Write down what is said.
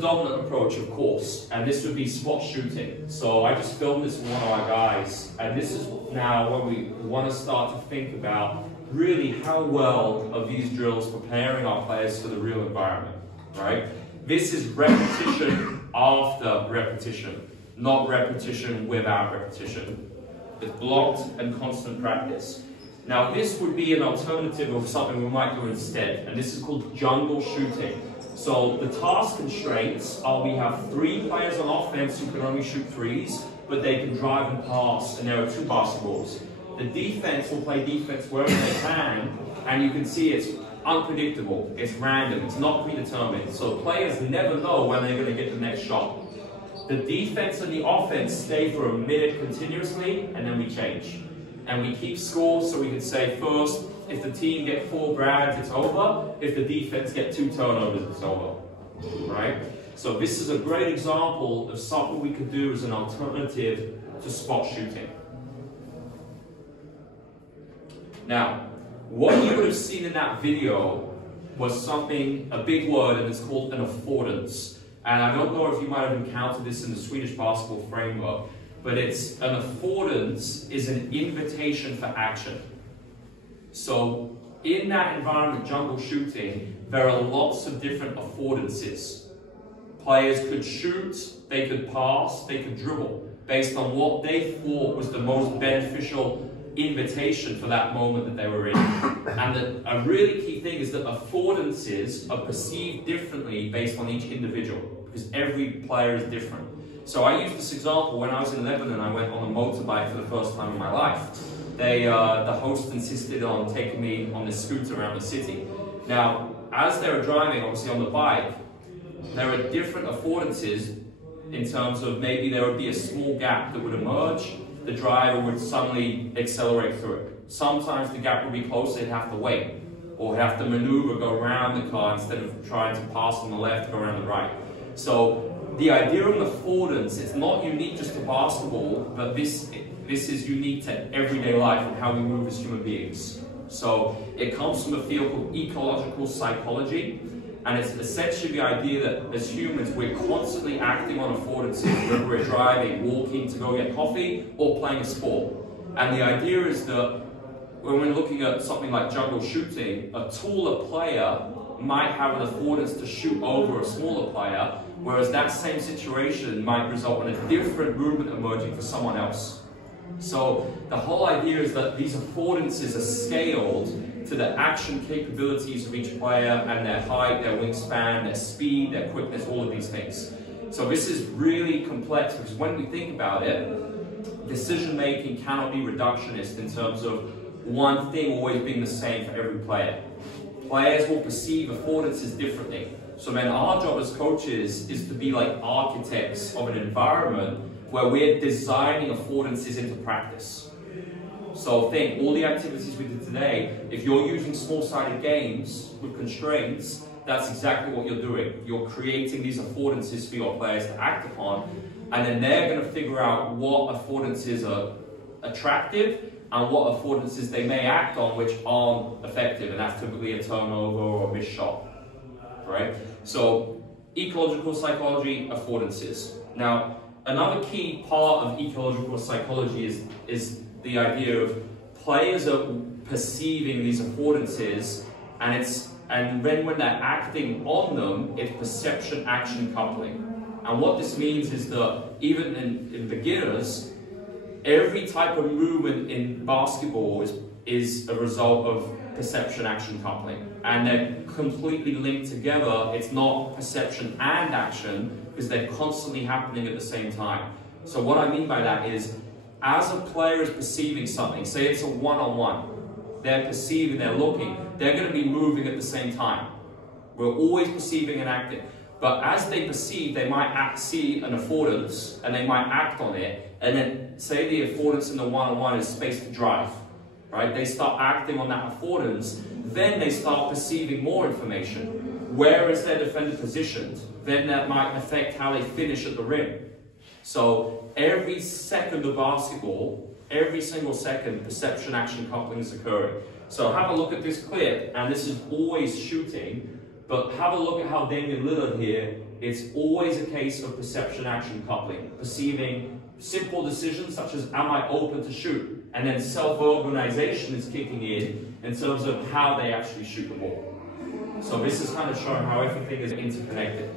dominant approach, of course, and this would be spot shooting. So I just filmed this with one of our guys, and this is now when we want to start to think about really how well are these drills preparing our players for the real environment, right? This is repetition after repetition, not repetition without repetition. It's blocked and constant practice. Now this would be an alternative of something we might do instead, and this is called jungle shooting. So the task constraints are we have 3 players on offense who can only shoot 3s, but they can drive and pass, and there are 2 basketballs. The defense will play defense wherever they can, and you can see it's unpredictable, it's random, it's not predetermined. So players never know when they're going to get the next shot. The defense and the offense stay for a minute continuously, and then we change. And we keep scores, so we can say first, if the team get 4 grabs, it's over. If the defense get 2 turnovers, it's over, right? So this is a great example of something we could do as an alternative to spot shooting. Now, what you would have seen in that video was something, a big word, and it's called an affordance. And I don't know if you might have encountered this in the Swedish basketball framework, but it's an affordance is an invitation for action. So in that environment, jungle shooting, there are lots of different affordances. Players could shoot, they could pass, they could dribble, based on what they thought was the most beneficial invitation for that moment that they were in. And a really key thing is that affordances are perceived differently based on each individual, because every player is different. So I use this example. When I was in Lebanon, I went on a motorbike for the first time in my life. The host insisted on taking me on this scooter around the city. Now, as they were driving, obviously on the bike, there are different affordances in terms of maybe there would be a small gap that would emerge, the driver would suddenly accelerate through it. Sometimes the gap would be closer, they'd have to wait, or have to maneuver, go around the car instead of trying to pass on the left, go around the right. So the idea of an affordance, it's not unique just to basketball, but this is unique to everyday life and how we move as human beings. So it comes from a field called ecological psychology, and it's essentially the idea that as humans, we're constantly acting on affordances, whether we're driving, walking to go get coffee, or playing a sport. And the idea is that when we're looking at something like jungle shooting, a taller player might have an affordance to shoot over a smaller player, whereas that same situation might result in a different movement emerging for someone else. So the whole idea is that these affordances are scaled to the action capabilities of each player and their height, their wingspan, their speed, their quickness, all of these things. So this is really complex because when we think about it, decision making cannot be reductionist in terms of one thing always being the same for every player. Players will perceive affordances differently. So then our job as coaches is to be like architects of an environment where we're designing affordances into practice. So think, all the activities we did today, if you're using small-sided games with constraints, that's exactly what you're doing. You're creating these affordances for your players to act upon, and then they're going to figure out what affordances are attractive and what affordances they may act on which aren't effective, and that's typically a turnover or a missed shot, right? So ecological psychology, affordances. Now, another key part of ecological psychology is the idea of players are perceiving these affordances, and then when they're acting on them, it's perception-action coupling. And what this means is that even in beginners, every type of movement in basketball is a result of perception-action coupling. And they're completely linked together. It's not perception and action, because they're constantly happening at the same time. So what I mean by that is, as a player is perceiving something, say it's a one-on-one, they're perceiving, they're looking, they're going to be moving at the same time. We're always perceiving and acting. But as they perceive, they might see an affordance, and they might act on it, and then say the affordance in the one-on-one is space to drive, right? They start acting on that affordance, then they start perceiving more information. Where is their defender positioned? Then that might affect how they finish at the rim. So every second of basketball, every single second, perception-action coupling is occurring. So have a look at this clip, and this is always shooting, but have a look at how Damian Lillard here it's always a case of perception-action coupling, perceiving simple decisions such as, am I open to shoot? And then self-organization is kicking in terms of how they actually shoot the ball. So this is kind of showing how everything is interconnected.